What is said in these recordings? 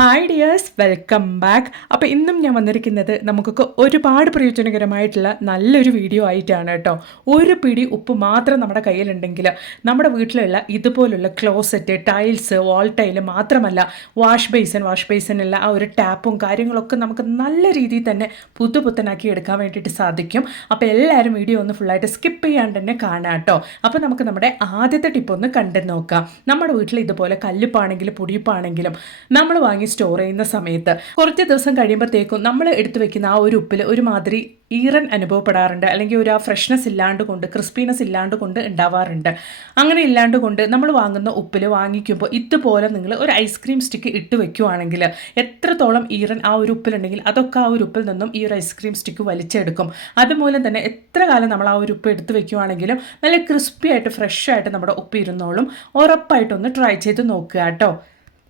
Hi dears welcome back അപ്പോൾ ഇന്നും ഞാൻ വന്നിരിക്കുന്നത് നമുക്കൊക്കെ ഒരുപാട് പ്രയോജനകരമായിട്ടുള്ള നല്ലൊരു വീഡിയോ ആയിട്ടാണ് കേട്ടോ. ഒരു പിടി ഉപ്പ് മാത്രം നമ്മുടെ കയ്യിലുണ്ടെങ്കിൽ നമ്മുടെ വീട്ടിലുള്ള ഇതുപോലുള്ള ക്ലോസറ്റ് ടൈൽസ് വാൾ ടൈൽ മാത്രമല്ല വാഷ് ബേസൺ വാഷ് ബേസിനുള്ള ആ ഒരു ടാപ്പും കാര്യങ്ങളൊക്കെ നമുക്ക് നല്ല രീതിയിൽ തന്നെ പുതുപുത്തനാക്കി എടുക്കാൻ വേണ്ടിയിട്ട് സാധിക്കും. അപ്പോൾ എല്ലാവരും വീഡിയോ ഒന്ന് ഫുള്ളായിട്ട് സ്കിപ്പ് ചെയ്യാണ്ട് തന്നെ കാണാം കേട്ടോ. അപ്പോൾ നമുക്ക് നമ്മുടെ ആദ്യത്തെ ടിപ്പ് ഒന്ന് കണ്ടു നോക്കാം. നമ്മുടെ വീട്ടിൽ ഇതുപോലെ കല്ലുപ്പാണെങ്കിലും പുടിയിപ്പാണെങ്കിലും നമ്മൾ വാങ്ങി സ്റ്റോർ ചെയ്യുന്ന സമയത്ത് കുറച്ച് ദിവസം കഴിയുമ്പോഴത്തേക്കും നമ്മൾ എടുത്തു വെക്കുന്ന ആ ഒരു ഉപ്പിൽ ഒരുമാതിരി ഈറൻ അനുഭവപ്പെടാറുണ്ട്. അല്ലെങ്കിൽ ഒരു ആ ഫ്രഷ്നെസ് ഇല്ലാണ്ട് കൊണ്ട് ക്രിസ്പിനെസ് ഇല്ലാണ്ട് കൊണ്ട് ഉണ്ടാവാറുണ്ട്. അങ്ങനെ ഇല്ലാണ്ട് കൊണ്ട് നമ്മൾ വാങ്ങുന്ന ഉപ്പിൽ വാങ്ങിക്കുമ്പോൾ ഇതുപോലെ നിങ്ങൾ ഒരു ഐസ്ക്രീം സ്റ്റിക്ക് ഇട്ട് വെക്കുവാണെങ്കിൽ എത്രത്തോളം ഈറൻ ആ ഒരു ഉപ്പിലുണ്ടെങ്കിൽ അതൊക്കെ ആ ഒരു ഉപ്പിൽ നിന്നും ഈ ഒരു ഐസ്ക്രീം സ്റ്റിക്ക് വലിച്ചെടുക്കും. അതുമൂലം തന്നെ എത്ര കാലം നമ്മൾ ആ ഒരു ഉപ്പ് എടുത്ത് വെക്കുവാണെങ്കിലും നല്ല ക്രിസ്പി ആയിട്ട് ഫ്രഷ് ആയിട്ട് നമ്മുടെ ഉപ്പ് ഇരുന്നോളും. ഉറപ്പായിട്ടൊന്ന് ട്രൈ ചെയ്ത് നോക്കുക കേട്ടോ.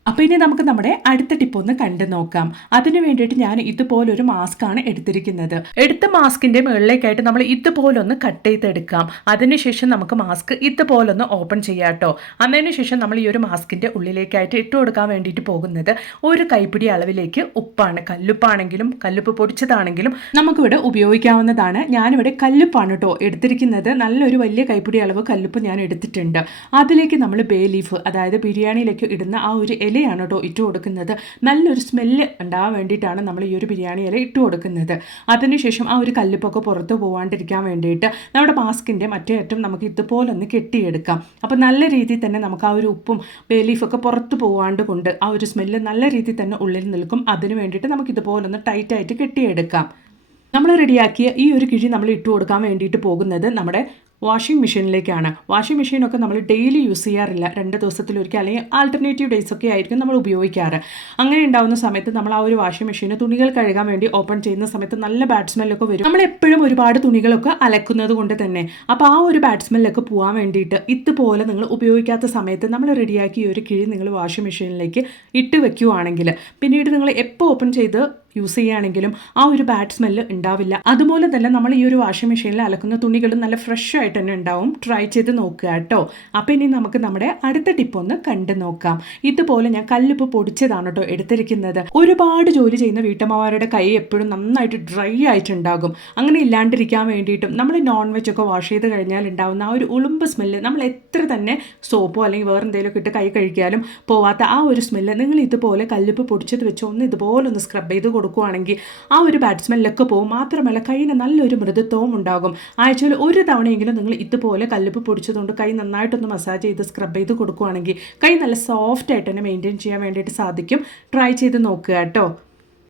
അപ്പോൾ ഇനി നമുക്ക് നമ്മുടെ അടുത്ത ടിപ്പ് ഒന്ന് കണ്ടു നോക്കാം. അതിന് വേണ്ടിയിട്ട് ഞാൻ ഇതുപോലൊരു മാസ്ക് ആണ് എടുത്തിരിക്കുന്നത്. എടുത്ത മാസ്കിന്റെ മുകളിലേക്കായിട്ട് നമ്മൾ ഇതുപോലൊന്ന് കട്ട് ചെയ്തെടുക്കാം. അതിനുശേഷം നമുക്ക് മാസ്ക് ഇതുപോലൊന്ന് ഓപ്പൺ ചെയ്യാം കേട്ടോ അന്നതിന് ശേഷം നമ്മൾ ഈ ഒരു മാസ്കിന്റെ ഉള്ളിലേക്കായിട്ട് ഇട്ട് കൊടുക്കാൻ വേണ്ടിയിട്ട് പോകുന്നത് ഒരു കൈപ്പിടി അളവിലേക്ക് ഉപ്പാണ്. കല്ലുപ്പാണെങ്കിലും കല്ലുപ്പ് പൊടിച്ചതാണെങ്കിലും നമുക്കിവിടെ ഉപയോഗിക്കാവുന്നതാണ്. ഞാനിവിടെ കല്ലുപ്പാണ് കേട്ടോ എടുത്തിരിക്കുന്നത്. നല്ലൊരു വലിയ കൈപ്പിടി അളവ് കല്ലുപ്പ് ഞാൻ എടുത്തിട്ടുണ്ട്. അതിലേക്ക് നമ്മൾ ബേ ലീഫ് അതായത് ബിരിയാണിയിലേക്ക് ഇടുന്ന ആ ഒരു ഇലയാണ് കേട്ടോ ഇട്ട് കൊടുക്കുന്നത്. നല്ലൊരു സ്മെല്ല് ഉണ്ടാകാൻ വേണ്ടിയിട്ടാണ് നമ്മൾ ഈ ഒരു ബിരിയാണി ഇല ഇട്ട് കൊടുക്കുന്നത്. അതിനുശേഷം ആ ഒരു കല്ലുപ്പൊക്കെ പുറത്ത് പോകാണ്ടിരിക്കാൻ വേണ്ടിയിട്ട് നമ്മുടെ മാസ്കിന്റെ മറ്റേ അറ്റം നമുക്ക് ഇതുപോലൊന്ന് കെട്ടിയെടുക്കാം. അപ്പോൾ നല്ല രീതിയിൽ തന്നെ നമുക്ക് ആ ഒരു ഉപ്പും ബേലീഫൊക്കെ പുറത്ത് പോകാണ്ട് കൊണ്ട് ആ ഒരു സ്മെല്ല് നല്ല രീതിയിൽ തന്നെ ഉള്ളിൽ നിൽക്കും. അതിന് വേണ്ടിയിട്ട് നമുക്ക് ഇതുപോലൊന്ന് ടൈറ്റായിട്ട് കെട്ടിയെടുക്കാം. നമ്മൾ റെഡിയാക്കിയ ഈ ഒരു കിഴി നമ്മൾ ഇട്ട് കൊടുക്കാൻ വേണ്ടിയിട്ട് പോകുന്നത് നമ്മുടെ വാഷിംഗ് മെഷീനിലേക്കാണ്. വാഷിംഗ് മെഷീനൊക്കെ നമ്മൾ ഡെയിലി യൂസ് ചെയ്യാറില്ല. രണ്ട് ദിവസത്തിലൊരിക്കൽ അല്ലെങ്കിൽ ആൾട്ടർനേറ്റീവ് ഡേയ്സ് ഒക്കെ ആയിരിക്കും നമ്മൾ ഉപയോഗിക്കാറ്. അങ്ങനെ ഉണ്ടാകുന്ന സമയത്ത് നമ്മൾ ആ ഒരു വാഷിംഗ് മെഷീന് തുണികൾ കഴുകാൻ വേണ്ടി ഓപ്പൺ ചെയ്യുന്ന സമയത്ത് നല്ല ബാഡ് സ്മെല്ലൊക്കെ വരും. നമ്മൾ എപ്പോഴും ഒരുപാട് തുണികളൊക്കെ അലക്കുന്നത് കൊണ്ട് തന്നെ. അപ്പോൾ ആ ഒരു ബാഡ് സ്മെല്ലൊക്കെ പോകാൻ വേണ്ടിയിട്ട് ഇതുപോലെ നിങ്ങൾ ഉപയോഗിക്കാത്ത സമയത്ത് നമ്മൾ റെഡിയാക്കി ഒരു കിഴി നിങ്ങൾ വാഷിംഗ് മെഷീനിലേക്ക് ഇട്ട് വെക്കുകയാണെങ്കിൽ പിന്നീട് നിങ്ങൾ എപ്പോൾ ഓപ്പൺ ചെയ്ത് യൂസ് ചെയ്യുകയാണെങ്കിലും ആ ഒരു ബാഡ് സ്മെല്ല് ഉണ്ടാവില്ല. അതുപോലെ തന്നെ നമ്മൾ ഈ ഒരു വാഷിംഗ് മെഷീനിൽ അലക്കുന്ന തുണികൾ നല്ല ഫ്രഷ് ആയിട്ട് തന്നെ ഉണ്ടാവും. ട്രൈ ചെയ്ത് നോക്കുക കേട്ടോ. അപ്പോൾ ഇനി നമുക്ക് നമ്മുടെ അടുത്ത ടിപ്പ് ഒന്ന് കണ്ടു നോക്കാം. ഇതുപോലെ ഞാൻ കല്ലുപ്പ് പൊടിച്ചതാണ് കേട്ടോ എടുത്തിരിക്കുന്നത്. ഒരുപാട് ജോലി ചെയ്യുന്ന വീട്ടമ്മമാരുടെ കൈ എപ്പോഴും നന്നായിട്ട് ഡ്രൈ ആയിട്ടുണ്ടാകും. അങ്ങനെ ഇല്ലാണ്ടിരിക്കാൻ വേണ്ടിയിട്ടും നമ്മൾ നോൺ വെജ് ഒക്കെ വാഷ് ചെയ്ത് കഴിഞ്ഞാൽ ഉണ്ടാവുന്ന ആ ഒരു ഉളുമ്പ് സ്മെല്ല് നമ്മൾ എത്ര തന്നെ സോപ്പോ അല്ലെങ്കിൽ വേറെ എന്തെങ്കിലുമൊക്കെ ഇട്ട് കൈ കഴിക്കാലും പോവാത്ത ആ ഒരു സ്മെല്ല് നിങ്ങൾ ഇതുപോലെ കല്ലുപ്പ് പൊടിച്ചത് വെച്ച് ഒന്ന് ഇതുപോലെ ഒന്ന് സ്ക്രബ് ചെയ്ത് കൊടുക്കുകയാണെങ്കിൽ ആ ഒരു ബാറ്റ്സ്മാനിലൊക്കെ പോകും. മാത്രമല്ല കൈയിന് നല്ലൊരു മൃദുത്വവും ഉണ്ടാകും. ആഴ്ചയിൽ ഒരു തവണയെങ്കിലും നിങ്ങൾ ഇതുപോലെ കല്ലുപ്പ് പൊടിച്ചതുകൊണ്ട് കൈ നന്നായിട്ടൊന്ന് മസാജ് ചെയ്ത് സ്ക്രബ് ചെയ്ത് കൊടുക്കുകയാണെങ്കിൽ കൈ നല്ല സോഫ്റ്റ് ആയിട്ട് തന്നെ മെയിന്റെയിൻ ചെയ്യാൻ വേണ്ടിയിട്ട് സാധിക്കും. ട്രൈ ചെയ്ത് നോക്കുക കേട്ടോ.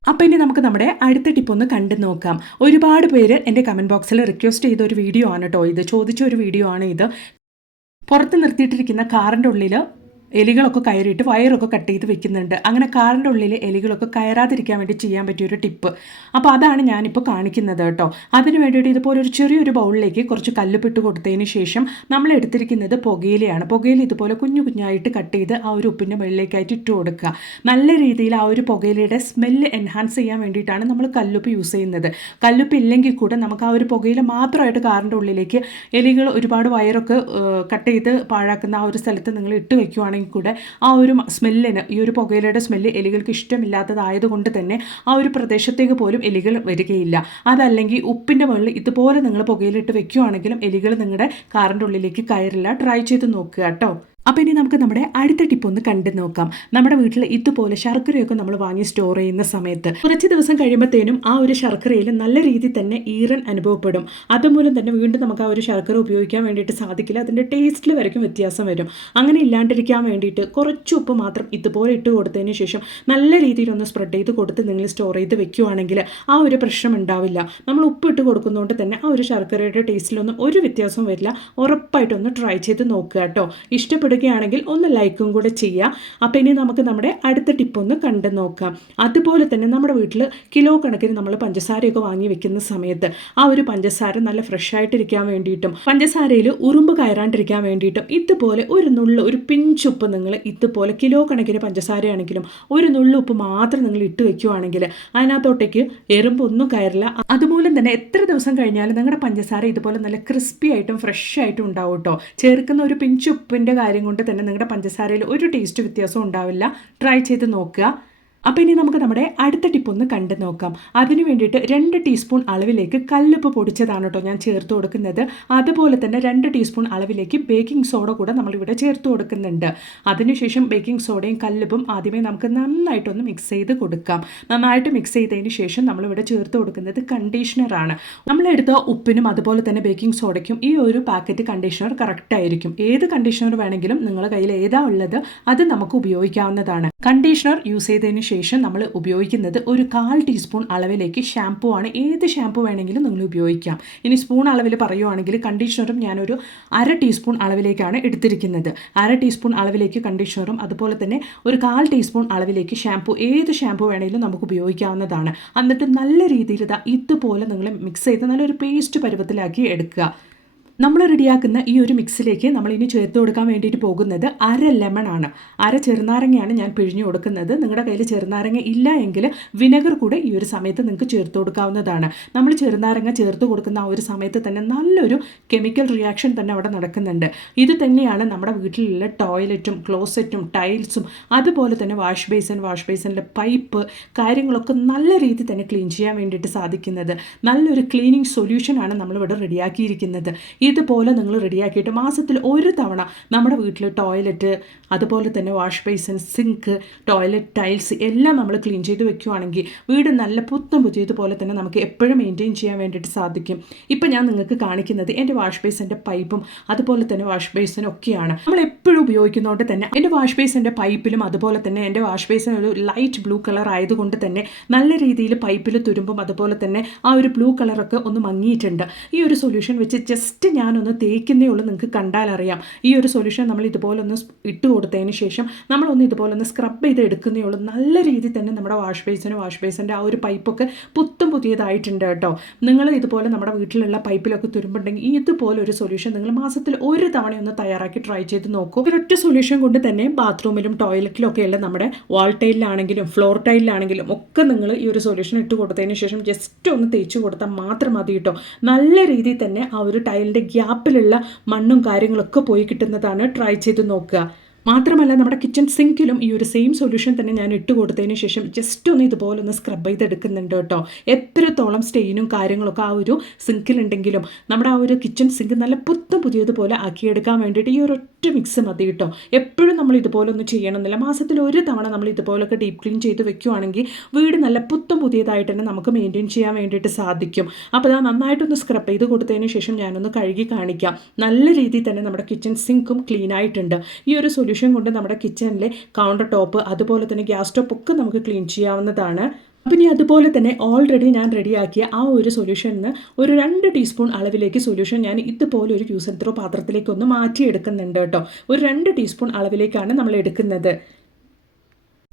അപ്പോൾ ഇനി നമുക്ക് നമ്മുടെ അടുത്ത ടിപ്പ് ഒന്ന് കണ്ടു നോക്കാം. ഒരുപാട് പേര് എന്റെ കമന്റ് ബോക്സിൽ റിക്വസ്റ്റ് ചെയ്ത ഒരു വീഡിയോ ആണ് കേട്ടോ ഇത്. ചോദിച്ച ഒരു വീഡിയോ ആണ് ഇത്. പുറത്ത് നിർത്തിയിട്ടിരിക്കുന്ന കാറിന്റെ ഉള്ളിൽ എലികളൊക്കെ കയറിയിട്ട് വയറൊക്കെ കട്ട് ചെയ്ത് വെക്കുന്നുണ്ട്. അങ്ങനെ കാറിന്റെ ഉള്ളിൽ എലികളൊക്കെ കയറാതിരിക്കാൻ വേണ്ടി ചെയ്യാൻ പറ്റിയൊരു ടിപ്പ്. അപ്പോൾ അതാണ് ഞാനിപ്പോൾ കാണിക്കുന്നത് കേട്ടോ. അതിന് വേണ്ടിയിട്ട് ഇതുപോലെ ഒരു ചെറിയൊരു ബൗളിലേക്ക് കുറച്ച് കല്ലുപ്പിട്ട് കൊടുത്തതിന് ശേഷം നമ്മൾ എടുത്തിരിക്കുന്നത് പുകയിലയാണ്. പുകയില ഇതുപോലെ കുഞ്ഞു കുഞ്ഞായിട്ട് കട്ട് ചെയ്ത് ആ ഒരു ഉപ്പിന്റെ മുകളിലേക്കായിട്ട് ഇട്ട് കൊടുക്കുക. നല്ല രീതിയിൽ ആ ഒരു പുകയിലയുടെ സ്മെല്ല് എൻഹാൻസ് ചെയ്യാൻ വേണ്ടിയിട്ടാണ് നമ്മൾ കല്ലുപ്പ് യൂസ് ചെയ്യുന്നത്. കല്ലുപ്പ് ഇല്ലെങ്കിൽ കൂടെ നമുക്ക് ആ ഒരു പുകയില മാത്രമായിട്ട് കാറിന്റെ ഉള്ളിലേക്ക് എലികൾ ഒരുപാട് വയറൊക്കെ കട്ട് ചെയ്ത് പാഴാക്കുന്ന ആ ഒരു സ്ഥലത്ത് നിങ്ങൾ ഇട്ട് വെക്കുവാണെങ്കിൽ ആണെങ്കിൽ കൂടെ ആ ഒരു സ്മെല്ലിന് ഈ ഒരു പുകയിലയുടെ സ്മെല്ല് എലികൾക്ക് ഇഷ്ടമില്ലാത്തതായതുകൊണ്ട് തന്നെ ആ ഒരു പ്രദേശത്തേക്ക് പോലും എലികൾ വരികയില്ല. അതല്ലെങ്കിൽ ഉപ്പിന്റെ മുകളിൽ ഇതുപോലെ നിങ്ങൾ പുകയിലിട്ട് വെക്കുകയാണെങ്കിലും എലികൾ നിങ്ങളുടെ കാറിന്റെ ഉള്ളിലേക്ക് കയറില്ല. ട്രൈ ചെയ്ത് നോക്കുക കേട്ടോ. അപ്പോൾ ഇനി നമുക്ക് നമ്മുടെ അടുത്ത ടിപ്പ് ഒന്ന് കണ്ടു നോക്കാം. നമ്മുടെ വീട്ടിൽ ഇതുപോലെ ശർക്കരയൊക്കെ നമ്മൾ വാങ്ങി സ്റ്റോർ ചെയ്യുന്ന സമയത്ത് കുറച്ച് ദിവസം കഴിയുമ്പോഴത്തേനും ആ ഒരു ശർക്കരയിൽ നല്ല രീതിയിൽ തന്നെ ഈറൻ അനുഭവപ്പെടും. അതുമൂലം തന്നെ വീണ്ടും നമുക്ക് ആ ഒരു ശർക്കര ഉപയോഗിക്കാൻ വേണ്ടിയിട്ട് സാധിക്കില്ല. അതിന്റെ ടേസ്റ്റിൽ വരയ്ക്കും വ്യത്യാസം വരും. അങ്ങനെ ഇല്ലാണ്ടിരിക്കാൻ വേണ്ടിയിട്ട് കുറച്ച് ഉപ്പ് മാത്രം ഇതുപോലെ ഇട്ട് കൊടുത്തതിന് ശേഷം നല്ല രീതിയിലൊന്ന് സ്പ്രെഡ് ചെയ്ത് കൊടുത്ത് നിങ്ങൾ സ്റ്റോർ ചെയ്ത് വെക്കുകയാണെങ്കിൽ ആ ഒരു പ്രശ്നം ഉണ്ടാവില്ല. നമ്മൾ ഉപ്പ് ഇട്ട് കൊടുക്കുന്നതുകൊണ്ട് തന്നെ ആ ഒരു ശർക്കരയുടെ ടേസ്റ്റിലൊന്നും ഒരു വ്യത്യാസവും വരില്ല. ഉറപ്പായിട്ടൊന്ന് ട്രൈ ചെയ്ത് നോക്കുക കേട്ടോ. ഇഷ്ടപ്പെടുക ഇഷ്ടപ്പെടുകയാണെങ്കിൽ ഒന്ന് ലൈക്കും കൂടെ ചെയ്യുക. അപ്പോൾ ഇനി നമുക്ക് നമ്മുടെ അടുത്ത ടിപ്പൊന്ന് കണ്ടു നോക്കാം. അതുപോലെ തന്നെ നമ്മുടെ വീട്ടിൽ കിലോ കണക്കിന് നമ്മൾ പഞ്ചസാരയൊക്കെ വാങ്ങി വെക്കുന്ന സമയത്ത് ആ ഒരു പഞ്ചസാര നല്ല ഫ്രഷ് ആയിട്ടിരിക്കാൻ വേണ്ടിയിട്ടും പഞ്ചസാരയിൽ ഉറുമ്പ് കയറാണ്ടിരിക്കാൻ വേണ്ടിയിട്ടും ഇതുപോലെ ഒരു നുള്ളു ഒരു പിഞ്ചുപ്പ് നിങ്ങൾ ഇതുപോലെ കിലോ കണക്കിന് പഞ്ചസാരയാണെങ്കിലും ഒരു നുള്ളുപ്പ് മാത്രം നിങ്ങൾ ഇട്ട് വെക്കുവാണെങ്കിൽ അതിനകത്തോട്ടേക്ക് എറുമ്പൊന്നും കയറില്ല. അതുമൂലം തന്നെ എത്ര ദിവസം കഴിഞ്ഞാലും നിങ്ങളുടെ പഞ്ചസാര ഇതുപോലെ നല്ല ക്രിസ്പി ആയിട്ടും ഫ്രഷ് ആയിട്ടും ഉണ്ടാവും കേട്ടോ ചേർക്കുന്ന ഒരു പിഞ്ചുപ്പിന്റെ കാര്യം കൊണ്ട് തന്നെ നിങ്ങളുടെ പഞ്ചസാരയിൽ ഒരു ടേസ്റ്റ് വ്യത്യാസവും ഉണ്ടാവില്ല. ട്രൈ ചെയ്ത് നോക്കുക. അപ്പോൾ ഇനി നമുക്ക് നമ്മുടെ അടുത്ത ടിപ്പ് ഒന്ന് കണ്ടു നോക്കാം. അതിന് വേണ്ടിയിട്ട് രണ്ട് ടീസ്പൂൺ അളവിലേക്ക് കല്ലുപ്പ് പൊടിച്ചതാണ് കേട്ടോ ഞാൻ ചേർത്ത് കൊടുക്കുന്നത്. അതുപോലെ തന്നെ രണ്ട് ടീസ്പൂൺ അളവിലേക്ക് ബേക്കിംഗ് സോഡ കൂടെ നമ്മളിവിടെ ചേർത്ത് കൊടുക്കുന്നുണ്ട്. അതിനുശേഷം ബേക്കിംഗ് സോഡയും കല്ലുപ്പും ആദ്യമേ നമുക്ക് നന്നായിട്ടൊന്ന് മിക്സ് ചെയ്ത് കൊടുക്കാം. നന്നായിട്ട് മിക്സ് ചെയ്തതിന് ശേഷം നമ്മളിവിടെ ചേർത്ത് കൊടുക്കുന്നത് കണ്ടീഷണറാണ് നമ്മളെടുത്ത ഉപ്പിനും അതുപോലെ തന്നെ ബേക്കിംഗ് സോഡയ്ക്കും ഈ ഒരു പാക്കറ്റ് കണ്ടീഷണർ കറക്റ്റ് ആയിരിക്കും. ഏത് കണ്ടീഷണർ വേണമെങ്കിലും നിങ്ങളുടെ കയ്യിൽ ഏതാ ഉള്ളത് അത് നമുക്ക് ഉപയോഗിക്കാവുന്നതാണ്. കണ്ടീഷണർ യൂസ് ചെയ്തതിന് ശേഷം നമ്മൾ ഉപയോഗിക്കുന്നത് ഒരു കാൽ ടീസ്പൂൺ അളവിലേക്ക് ഷാംപൂ ആണ്. ഏത് ഷാംപൂ വേണമെങ്കിലും നിങ്ങൾ ഉപയോഗിക്കാം. ഇനി സ്പൂൺ അളവിൽ പറയുവാണെങ്കിൽ കണ്ടീഷണറും ഞാനൊരു അര ടീസ്പൂൺ അളവിലേക്കാണ് എടുത്തിരിക്കുന്നത്. അര ടീസ്പൂൺ അളവിലേക്ക് കണ്ടീഷണറും അതുപോലെ തന്നെ ഒരു കാൽ ടീസ്പൂൺ അളവിലേക്ക് ഷാംപൂ ഏത് ഷാംപൂ വേണമെങ്കിലും നമുക്ക് ഉപയോഗിക്കാവുന്നതാണ്. എന്നിട്ട് നല്ല രീതിയിൽ ഇതാ ഇതുപോലെ നിങ്ങൾ മിക്സ് ചെയ്ത് നല്ലൊരു പേസ്റ്റ് പരുവത്തിലാക്കി എടുക്കുക. നമ്മൾ റെഡിയാക്കുന്ന ഈ ഒരു മിക്സിലേക്ക് നമ്മൾ ഇനി ചേർത്ത് കൊടുക്കാൻ വേണ്ടിയിട്ട് പോകുന്നത് അര ലെമൺ ആണ്. അര ചെറുനാരങ്ങയാണ് ഞാൻ പിഴിഞ്ഞു കൊടുക്കുന്നത്. നിങ്ങളുടെ കയ്യിൽ ചെറുനാരങ്ങ ഇല്ല എങ്കിൽ വിനെഗർ കൂടെ ഈ ഒരു സമയത്ത് നിങ്ങൾക്ക് ചേർത്ത് കൊടുക്കാവുന്നതാണ്. നമ്മൾ ചെറുനാരങ്ങ ചേർത്ത് കൊടുക്കുന്ന ആ ഒരു സമയത്ത് തന്നെ നല്ലൊരു കെമിക്കൽ റിയാക്ഷൻ തന്നെ അവിടെ നടക്കുന്നുണ്ട്. ഇത് തന്നെയാണ് നമ്മുടെ വീട്ടിലുള്ള ടോയ്ലറ്റും ക്ലോസറ്റും ടൈൽസും അതുപോലെ തന്നെ വാഷ് ബേസൻ വാഷ് ബേസിന്റെ പൈപ്പ് കാര്യങ്ങളൊക്കെ നല്ല രീതിയിൽ തന്നെ ക്ലീൻ ചെയ്യാൻ വേണ്ടിയിട്ട് സാധിക്കുന്നത്. നല്ലൊരു ക്ലീനിങ് സൊല്യൂഷനാണ് നമ്മളിവിടെ റെഡിയാക്കിയിരിക്കുന്നത്. ഇതുപോലെ നിങ്ങൾ റെഡിയാക്കിയിട്ട് മാസത്തിൽ ഒരു തവണ നമ്മുടെ വീട്ടിൽ ടോയ്ലറ്റ് അതുപോലെ തന്നെ wash basin sink toilet tiles എല്ലാം നമ്മൾ ക്ലീൻ ചെയ്ത് വെക്കുകയാണെങ്കിൽ വീട് നല്ല പുത്തം പുതിയതുപോലെ തന്നെ നമുക്ക് എപ്പോഴും മെയിന്റെയിൻ ചെയ്യാൻ വേണ്ടിയിട്ട് സാധിക്കും. ഇപ്പം ഞാൻ നിങ്ങൾക്ക് കാണിക്കുന്നത് എന്റെ വാഷ് ബേസിന്റെ പൈപ്പും അതുപോലെ തന്നെ വാഷ് ബേസിനും ഒക്കെയാണ്. നമ്മൾ എപ്പോഴും ഉപയോഗിക്കുന്നതുകൊണ്ട് തന്നെ എന്റെ വാഷ് ബേസിന്റെ പൈപ്പിലും അതുപോലെ തന്നെ എന്റെ വാഷ് ബേസിന് ഒരു ലൈറ്റ് ബ്ലൂ കളർ ആയതുകൊണ്ട് തന്നെ നല്ല രീതിയിൽ പൈപ്പിൽ തുരുമ്പും അതുപോലെ തന്നെ ആ ഒരു ബ്ലൂ കളറൊക്കെ ഒന്ന് മങ്ങിയിട്ടുണ്ട്. ഈ ഒരു സൊല്യൂഷൻ വെച്ച് ജസ്റ്റ് ഞാനൊന്ന് തേക്കുന്നേ ഉള്ളൂ നിങ്ങൾക്ക് കണ്ടാൽ അറിയാം ഈ ഒരു സൊല്യൂഷൻ നമ്മൾ ഇതുപോലെ ഒന്ന് ഇട്ട് കൊടുത്തതിന് ശേഷം നമ്മളൊന്ന് ഇതുപോലെ ഒന്ന് സ്ക്രബ് ചെയ്ത് എടുക്കുന്നേ ഉള്ളൂ. നല്ല രീതിയിൽ തന്നെ നമ്മുടെ വാഷ് ബേസിന് വാഷ് ബേസിന്റെ ആ ഒരു പൈപ്പൊക്കെ പുത്തും പുതിയതായിട്ടുണ്ട് കേട്ടോ. നിങ്ങൾ ഇതുപോലെ നമ്മുടെ വീട്ടിലുള്ള പൈപ്പിലൊക്കെ തുരുമ്പുണ്ടെങ്കിൽ ഇതുപോലെ ഒരു സൊല്യൂഷൻ നിങ്ങൾ മാസത്തിൽ ഒരു തവണ ഒന്ന് തയ്യാറാക്കി ട്രൈ ചെയ്ത് നോക്കൂ. ഒരൊറ്റ സൊല്യൂഷൻ കൊണ്ട് തന്നെ ബാത്റൂമിലും ടോയ്ലറ്റിലും ഒക്കെയുള്ള നമ്മുടെ വാൾ ടൈലിലാണെങ്കിലും ഫ്ലോർ ടൈലിലാണെങ്കിലും ഒക്കെ നിങ്ങൾ ഈ ഒരു സൊല്യൂഷൻ ഇട്ട് കൊടുത്തതിന് ശേഷം ജസ്റ്റ് ഒന്ന് തേച്ച് കൊടുത്താൽ മാത്രം മതി കേട്ടോ. നല്ല രീതിയിൽ തന്നെ ആ ഒരു ടൈലിന്റെ ഗ്യാപ്പിലുള്ള മണ്ണും കാര്യങ്ങളൊക്കെ പോയി കിട്ടുന്നതാണ് ട്രൈ ചെയ്ത് നോക്കുക. മാത്രമല്ല നമ്മുടെ കിച്ചൺ സിങ്കിലും ഈ ഒരു സെയിം സൊല്യൂഷൻ തന്നെ ഞാൻ ഇട്ട് കൊടുത്തതിന് ശേഷം ജസ്റ്റ് ഒന്ന് ഇതുപോലെ ഒന്ന് സ്ക്രബ് ചെയ്തെടുക്കുന്നുണ്ട് കേട്ടോ. എത്രത്തോളം സ്റ്റെയിനും കാര്യങ്ങളൊക്കെ ആ ഒരു സിങ്കിലുണ്ടെങ്കിലും നമ്മുടെ ആ ഒരു കിച്ചൺ സിങ്ക് നല്ല പുത്തം പുതിയതുപോലെ ആക്കിയെടുക്കാൻ വേണ്ടിയിട്ട് ഈ ഒരു ഒറ്റ മിക്സ് മതി കേട്ടോ. എപ്പോഴും നമ്മൾ ഇതുപോലെ ഒന്നും ചെയ്യണമെന്നില്ല. മാസത്തിൽ ഒരു തവണ നമ്മൾ ഇതുപോലൊക്കെ ഡീപ് ക്ലീൻ ചെയ്ത് വെക്കുവാണെങ്കിൽ വീട് നല്ല പുത്തം പുതിയതായിട്ട് തന്നെ നമുക്ക് മെയിന്റെയിൻ ചെയ്യാൻ വേണ്ടിയിട്ട് സാധിക്കും. അപ്പോൾ അത് നന്നായിട്ടൊന്ന് സ്ക്രബ് ചെയ്ത് കൊടുത്തതിന് ശേഷം ഞാനൊന്ന് കഴുകി കാണിക്കാം. നല്ല രീതിയിൽ തന്നെ നമ്മുടെ കിച്ചൺ സിങ്കും ക്ലീൻ ആയിട്ടുണ്ട്. ഈ ഒരു സൊല്യൂഷൻ കൊണ്ട് നമ്മുടെ കിച്ചണിലെ കൗണ്ടർ ടോപ്പ് അതുപോലെ തന്നെ ഗ്യാസ് സ്റ്റോപ്പ് ഒക്കെ നമുക്ക് ക്ലീൻ ചെയ്യാവുന്നതാണ്. അപ്പം ഇനി അതുപോലെ തന്നെ ഓൾറെഡി ഞാൻ റെഡിയാക്കിയ ആ ഒരു സൊല്യൂഷനിൽ ഒരു രണ്ട് ടീസ്പൂൺ അളവിലേക്ക് സൊല്യൂഷൻ ഞാൻ ഇതുപോലെ ഒരു യൂസ് ആൻഡ് ത്രോ പാത്രത്തിലേക്ക് ഒന്ന് മാറ്റിയെടുക്കുന്നുണ്ട് കേട്ടോ. ഒരു രണ്ട് ടീസ്പൂൺ അളവിലേക്കാണ് നമ്മൾ എടുക്കുന്നത്.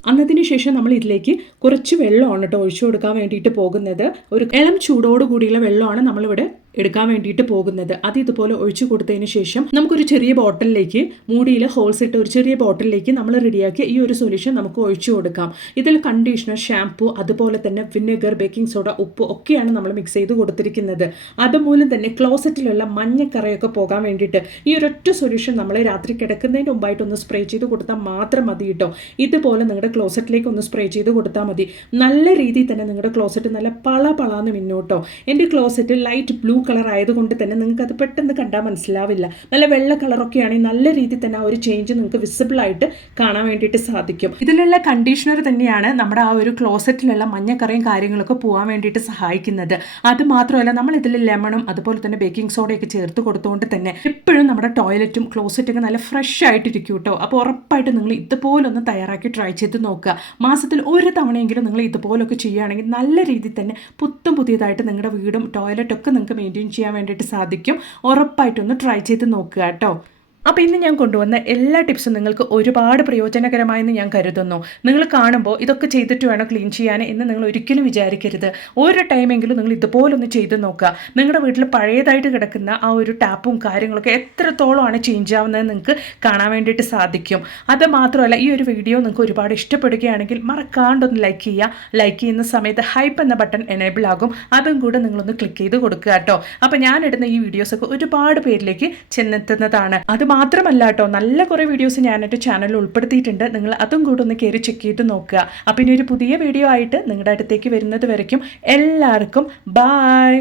അന്നതിന് ശേഷം നമ്മൾ ഇതിലേക്ക് കുറച്ച് വെള്ളമാണ് കേട്ടോ ഒഴിച്ചു കൊടുക്കാൻ വേണ്ടിയിട്ട് പോകുന്നത്. ഒരു ഇളം ചൂടോടുകൂടിയുള്ള വെള്ളമാണ് നമ്മളിവിടെ എടുക്കാൻ വേണ്ടിയിട്ട് പോകുന്നത്. അത് ഇതുപോലെ ഒഴിച്ചു കൊടുത്തതിന് ശേഷം നമുക്കൊരു ചെറിയ ബോട്ടിലേക്ക് മൂടിയിൽ ഹോൾസ് ഇട്ട് ഒരു ചെറിയ ബോട്ടിലേക്ക് നമ്മൾ റെഡിയാക്കി ഈ ഒരു സൊല്യൂഷൻ നമുക്ക് ഒഴിച്ചു കൊടുക്കാം. ഇതിൽ കണ്ടീഷണർ ഷാംപൂ അതുപോലെ തന്നെ വിനെഗർ ബേക്കിംഗ് സോഡ ഉപ്പ് ഒക്കെയാണ് നമ്മൾ മിക്സ് ചെയ്ത് കൊടുത്തിരിക്കുന്നത്. അതുമൂലം തന്നെ ക്ലോസറ്റിലുള്ള മഞ്ഞക്കറയൊക്കെ പോകാൻ വേണ്ടിയിട്ട് ഈ ഒരൊറ്റ സൊല്യൂഷൻ നമ്മൾ രാത്രി കിടക്കുന്നതിന് മുമ്പായിട്ട് ഒന്ന് സ്പ്രേ ചെയ്ത് കൊടുത്താൽ മാത്രം മതി കേട്ടോ. ഇതുപോലെ നിങ്ങളുടെ ക്ലോസറ്റിലേക്ക് ഒന്ന് സ്പ്രേ ചെയ്ത് കൊടുത്താൽ മതി. നല്ല രീതിയിൽ തന്നെ നിങ്ങളുടെ ക്ലോസറ്റ് നല്ല പള പളാന്ന് മിന്നോട്ടോ എന്റെ ക്ലോസറ്റ് ലൈറ്റ് ബ്ലൂ കളർ ആയതുകൊണ്ട് തന്നെ നിങ്ങൾക്ക് അത് പെട്ടെന്ന് കണ്ടാൽ മനസ്സിലാവില്ല. നല്ല വെള്ള കളറൊക്കെ ആണെങ്കിൽ നല്ല രീതിയിൽ തന്നെ ആ ഒരു ചേഞ്ച് നിങ്ങൾക്ക് വിസിബിൾ ആയിട്ട് കാണാൻ വേണ്ടിയിട്ട് സാധിക്കും. ഇതിലുള്ള കണ്ടീഷണർ തന്നെയാണ് നമ്മുടെ ആ ഒരു ക്ലോസറ്റിലുള്ള മഞ്ഞക്കറയും കാര്യങ്ങളൊക്കെ പോകാൻ വേണ്ടിയിട്ട് സഹായിക്കുന്നത്. അത് മാത്രമല്ല നമ്മൾ ഇതിൽ ലെമണും അതുപോലെ തന്നെ ബേക്കിംഗ് സോഡയൊക്കെ ചേർത്ത് കൊടുത്തുകൊണ്ട് തന്നെ എപ്പോഴും നമ്മുടെ ടോയ്ലറ്റും ക്ലോസറ്റൊക്കെ നല്ല ഫ്രഷ് ആയിട്ടിരിക്കും കേട്ടോ അപ്പോൾ ഉറപ്പായിട്ട് നിങ്ങൾ ഇതുപോലൊന്ന് തയ്യാറാക്കി ട്രൈ ചെയ്ത് നോക്കുക. മാസത്തിൽ ഒരു തവണയെങ്കിലും നിങ്ങൾ ഇതുപോലൊക്കെ ചെയ്യുകയാണെങ്കിൽ നല്ല രീതിയിൽ തന്നെ പുത്തും പുതിയതായിട്ട് നിങ്ങളുടെ വീടും ടോയ്ലറ്റൊക്കെ നിങ്ങൾക്ക് മെയിന്റെയിൻ ചെയ്യാൻ വേണ്ടിയിട്ട് സാധിക്കും. ഉറപ്പായിട്ടൊന്ന് ട്രൈ ചെയ്ത് നോക്കുക കേട്ടോ. അപ്പോൾ ഇന്ന് ഞാൻ കൊണ്ടുവന്ന എല്ലാ ടിപ്സും നിങ്ങൾക്ക് ഒരുപാട് പ്രയോജനകരമായെന്ന് ഞാൻ കരുതുന്നു. നിങ്ങൾ കാണുമ്പോൾ ഇതൊക്കെ ചെയ്തിട്ട് വേണം ക്ലീൻ ചെയ്യാൻ എന്ന് നിങ്ങൾ ഒരിക്കലും വിചാരിക്കരുത്. ഒരു ടൈമെങ്കിലും നിങ്ങൾ ഇതുപോലൊന്ന് ചെയ്ത് നോക്കുക. നിങ്ങളുടെ വീട്ടിൽ പഴയതായിട്ട് കിടക്കുന്ന ആ ഒരു ടാപ്പും കാര്യങ്ങളൊക്കെ എത്രത്തോളമാണ് ചേഞ്ച് ആവുന്നത് നിങ്ങൾക്ക് കാണാൻ വേണ്ടിയിട്ട് സാധിക്കും. അത് മാത്രമല്ല ഈ ഒരു വീഡിയോ നിങ്ങൾക്ക് ഒരുപാട് ഇഷ്ടപ്പെടുകയാണെങ്കിൽ മറക്കാണ്ടൊന്ന് ലൈക്ക് ചെയ്യുക. ലൈക്ക് ചെയ്യുന്ന സമയത്ത് ഹൈപ്പ് എന്ന ബട്ടൺ എനേബിൾ ആകും. അതും കൂടെ നിങ്ങളൊന്ന് ക്ലിക്ക് ചെയ്ത് കൊടുക്കുക കേട്ടോ. അപ്പോൾ ഞാനിടുന്ന ഈ വീഡിയോസൊക്കെ ഒരുപാട് പേരിലേക്ക് ചെന്നെത്തുന്നതാണ്. അത് മാത്രമല്ല കേട്ടോ നല്ല കുറേ വീഡിയോസ് ഞാൻ എന്റെ ചാനലിൽ ഉൾപ്പെടുത്തിയിട്ടുണ്ട്. നിങ്ങൾ അതും കൂടെ ഒന്ന് കയറി ചെക്ക് ചെയ്ത് നോക്കുക. അപ്പം ഇനി ഒരു പുതിയ വീഡിയോ ആയിട്ട് നിങ്ങളുടെ അടുത്തേക്ക് വരുന്നത് വരയ്ക്കും. എല്ലാവർക്കും ബായ്